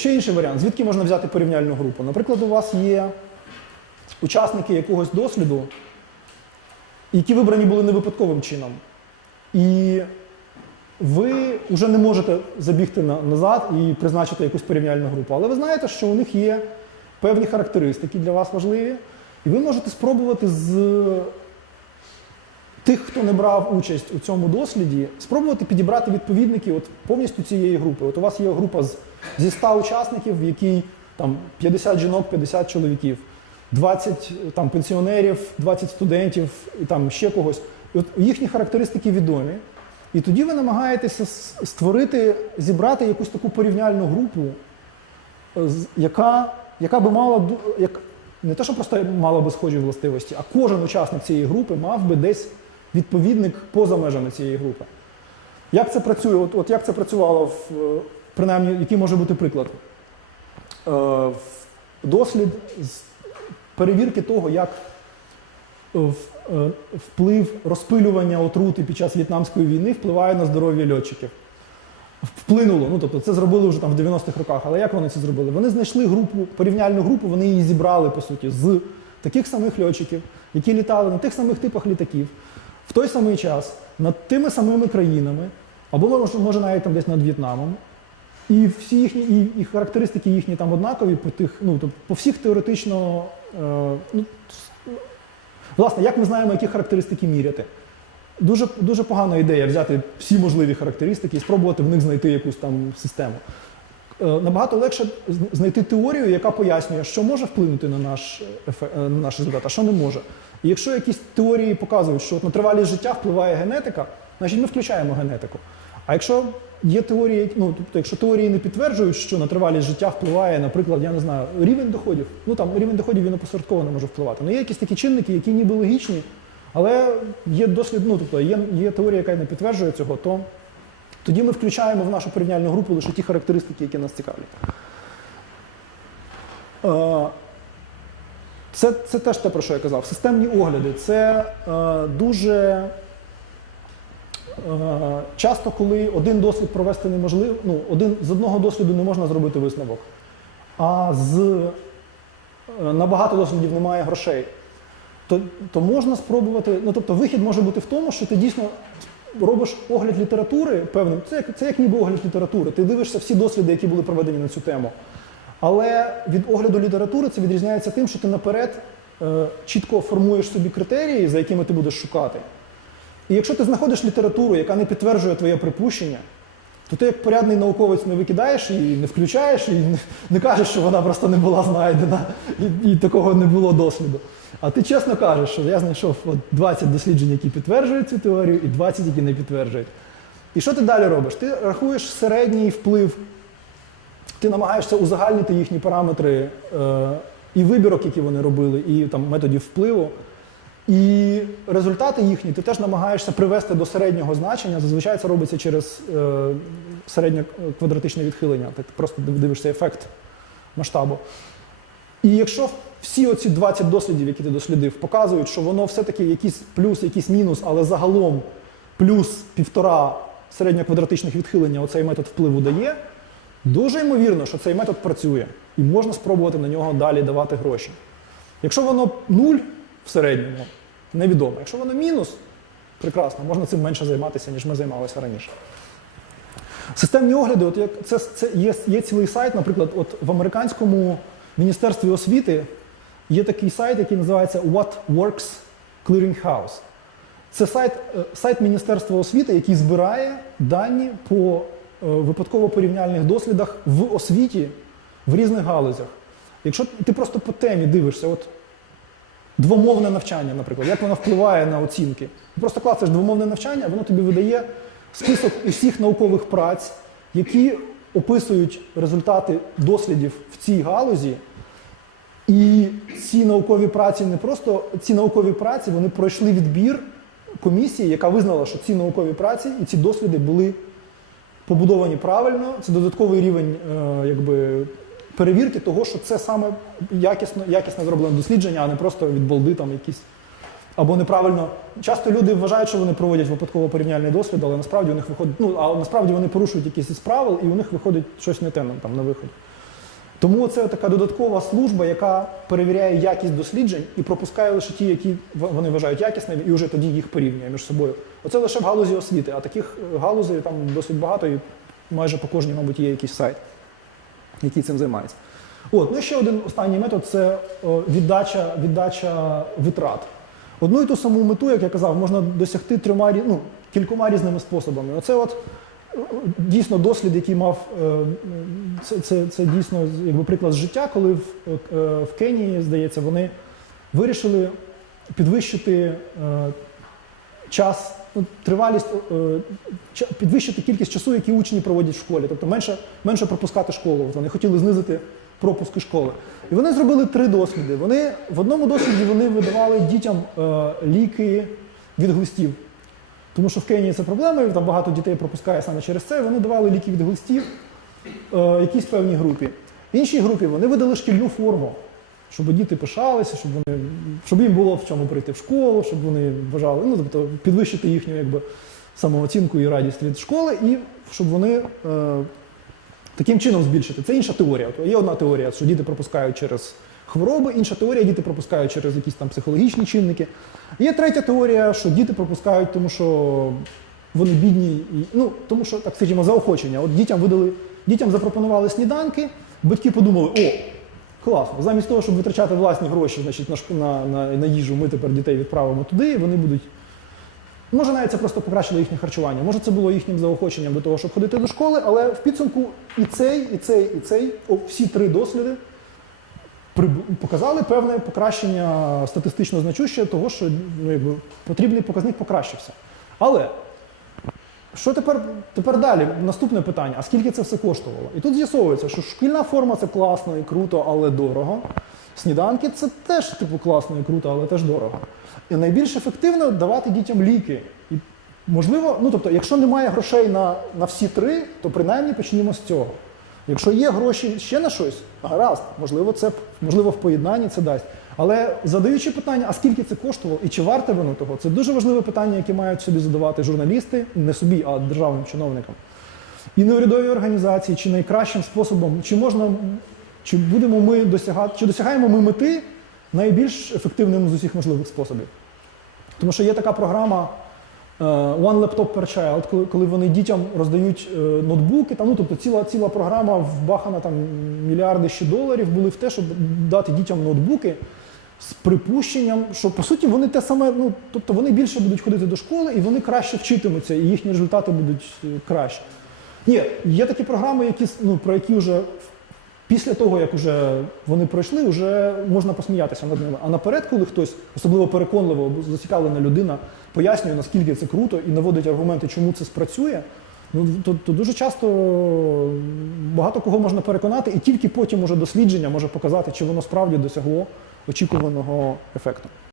Ще інший варіант, звідки можна взяти порівняльну групу? Наприклад, у вас є учасники якогось досліду, які вибрані були не випадковим чином. І ви вже не можете забігти на- назад і призначити якусь порівняльну групу. Але ви знаєте, що у них є певні характеристики для вас важливі, і ви можете спробувати з тих, хто не брав участь у цьому досліді, спробувати підібрати відповідники от повністю цієї групи. От у вас є група з, зі 100 учасників, в якій там 50 жінок, 50 чоловіків, 20 там, пенсіонерів, 20 студентів і там ще когось. І от їхні характеристики відомі. І тоді ви намагаєтеся створити, зібрати якусь таку порівняльну групу, е, яка, яка би мала як, не те, що просто мала би схожі властивості, а кожен учасник цієї групи мав би десь відповідник поза межами цієї групи. Як це працює? От, от як це працювало в е, принаймні, який може бути приклад? Е, Дослід з перевірки того, як е, е, вплив розпилювання отрути під час В'єтнамської війни впливає на здоров'я льотчиків. Вплинуло, ну тобто це зробили вже там в 90-х роках. Але як вони це зробили? Вони знайшли групу, порівняльну групу, вони її зібрали по суті з таких самих льотчиків, які літали на тих самих типах літаків в той самий час над тими самими країнами, або може, навіть там десь над В'єтнамом. І всі їхні і, і характеристики їхні там однакові по тих, ну тобто по всіх теоретично. Е, ну, власне, як ми знаємо, які характеристики міряти? Дуже, дуже погана ідея взяти всі можливі характеристики і спробувати в них знайти якусь там систему. Е, Набагато легше знайти теорію, яка пояснює, що може вплинути на наш, е, на наш результат, а що не може. І якщо якісь теорії показують, що на тривалість життя впливає генетика, значить ми включаємо генетику. А якщо є теорії, ну тобто, якщо теорії не підтверджують, що на тривалість життя впливає, наприклад, я не знаю, рівень доходів. Ну там рівень доходів він опосередковано може впливати. Ну є якісь такі чинники, які ніби логічні, але є дослід, ну тобто є, є теорія, яка не підтверджує цього, то тоді ми включаємо в нашу порівняльну групу лише ті характеристики, які нас цікавлять. Це, це теж те, про що я казав. Системні огляди це е, дуже е, часто, коли один досвід провести неможливо, ну, один, з одного досвіду не можна зробити висновок, а з е, на багато дослідів немає грошей, то, то можна спробувати. Ну, тобто, вихід може бути в тому, що ти дійсно робиш огляд літератури певним. Це як, це як ніби огляд літератури. Ти дивишся всі досліди, які були проведені на цю тему. Але від огляду літератури це відрізняється тим, що ти наперед е, чітко формуєш собі критерії, за якими ти будеш шукати. І якщо ти знаходиш літературу, яка не підтверджує твоє припущення, то ти як порядний науковець не викидаєш її, не включаєш не, не кажеш, що вона просто не була знайдена і, і такого не було досліду. А ти чесно кажеш, що я знайшов от 20 досліджень, які підтверджують цю теорію, і 20, які не підтверджують. І що ти далі робиш? Ти рахуєш середній вплив ти намагаєшся узагальнити їхні параметри е, і вибірок, які вони робили, і там методів впливу. І результати їхні ти теж намагаєшся привести до середнього значення. Зазвичай це робиться через е, середнє квадратичне відхилення. Ти просто дивишся ефект масштабу. І якщо всі оці 20 дослідів, які ти дослідив, показують, що воно все-таки якийсь плюс, якийсь мінус, але загалом плюс півтора середньоквадратичних відхилення оцей метод впливу дає, Дуже ймовірно, що цей метод працює, і можна спробувати на нього далі давати гроші. Якщо воно нуль в середньому, невідомо. Якщо воно мінус, прекрасно, можна цим менше займатися, ніж ми займалися раніше. Системні огляди, от як це, це є, є цілий сайт, наприклад, от в американському міністерстві освіти є такий сайт, який називається What Works Clearinghouse. Це сайт, е, сайт Міністерства освіти, який збирає дані по е, випадково-порівняльних дослідах в освіті в різних галузях. Якщо ти просто по темі дивишся, от двомовне навчання, наприклад, як воно впливає на оцінки. Ти просто клацаєш двомовне навчання, воно тобі видає список усіх наукових праць, які описують результати дослідів в цій галузі. І ці наукові праці не просто ці наукові праці вони пройшли відбір комісії, яка визнала, що ці наукові праці і ці досліди були побудовані правильно. Це додатковий рівень е, якби, перевірки того, що це саме якісно, якісно зроблене дослідження, а не просто від болди там якісь. Або неправильно. Часто люди вважають, що вони проводять випадково порівняльний досвід, але насправді у них виходить, ну а насправді вони порушують якісь із правил, і у них виходить щось не те там на виході. Тому це така додаткова служба, яка перевіряє якість досліджень і пропускає лише ті, які вони вважають якісними, і вже тоді їх порівнює між собою. Оце лише в галузі освіти, а таких е, галузей там досить багато, і майже по кожній, мабуть, є якийсь сайт, який цим займається. От, ну і ще один останній метод це віддача, віддача витрат. Одну і ту саму мету, як я казав, можна досягти трьома ну, кількома різними способами. Оце от е, дійсно дослід, який мав е, це, це, це дійсно якби приклад з життя, коли в, е, в Кенії, здається, вони вирішили підвищити е, час, ну, тривалість, підвищити кількість часу, який учні проводять в школі, тобто менше, менше пропускати школу. Вони хотіли знизити пропуски школи. І вони зробили три досліди. Вони в одному досліді вони видавали дітям ліки від глистів. Тому що в Кенії це проблема, і там багато дітей пропускає саме через це. Вони давали ліки від глистів е, якійсь певній групі. В іншій групі вони видали шкільну форму, щоб діти пишалися, щоб вони щоб їм було в чому прийти в школу, щоб вони бажали, ну тобто підвищити їхню якби, самооцінку і радість від школи, і щоб вони е, таким чином збільшити. Це інша теорія. Є одна теорія, що діти пропускають через хвороби, інша теорія, діти пропускають через якісь там психологічні чинники. Є третя теорія, що діти пропускають, тому що вони бідні, і, ну тому що так скажімо, заохочення. От дітям видали, дітям запропонували сніданки, батьки подумали, о, класно, замість того, щоб витрачати власні гроші, значить, на, на, на, їжу, ми тепер дітей відправимо туди, і вони будуть. Може, навіть це просто покращило їхнє харчування. Може, це було їхнім заохоченням до того, щоб ходити до школи, але в підсумку і цей, і цей, і цей, о, всі три досліди показали певне покращення статистично значуще того, що ну, якби, потрібний показник покращився. Але що тепер, тепер далі? Наступне питання: а скільки це все коштувало? І тут з'ясовується, що шкільна форма це класно і круто, але дорого. Сніданки це теж типу класно і круто, але теж дорого. І найбільш ефективно давати дітям ліки. І можливо, ну тобто, якщо немає грошей на, на всі три, то принаймні почнімо з цього. Якщо є гроші ще на щось, гаразд, можливо, це можливо в поєднанні це дасть. Але задаючи питання, а скільки це коштувало і чи варте воно того, це дуже важливе питання, яке мають собі задавати журналісти, не собі, а державним чиновникам. І неурядові організації, чи найкращим способом, чи можна, чи будемо ми досягати, чи досягаємо ми мети найбільш ефективним з усіх можливих способів. Тому що є така програма One Laptop per Child, коли, вони дітям роздають е, ноутбуки, там, ну, тобто ціла, ціла програма вбахана там мільярди ще доларів були в те, щоб дати дітям ноутбуки з припущенням, що по суті вони те саме, ну тобто вони більше будуть ходити до школи і вони краще вчитимуться, і їхні результати будуть е, кращі. Ні, є такі програми, які, ну, про які вже після того, як вже вони пройшли, вже можна посміятися над ними. А наперед, коли хтось, особливо переконливо, зацікавлена людина, пояснює, наскільки це круто і наводить аргументи, чому це спрацює, ну, то, то дуже часто багато кого можна переконати, і тільки потім уже дослідження може показати, чи воно справді досягло очікуваного ефекту.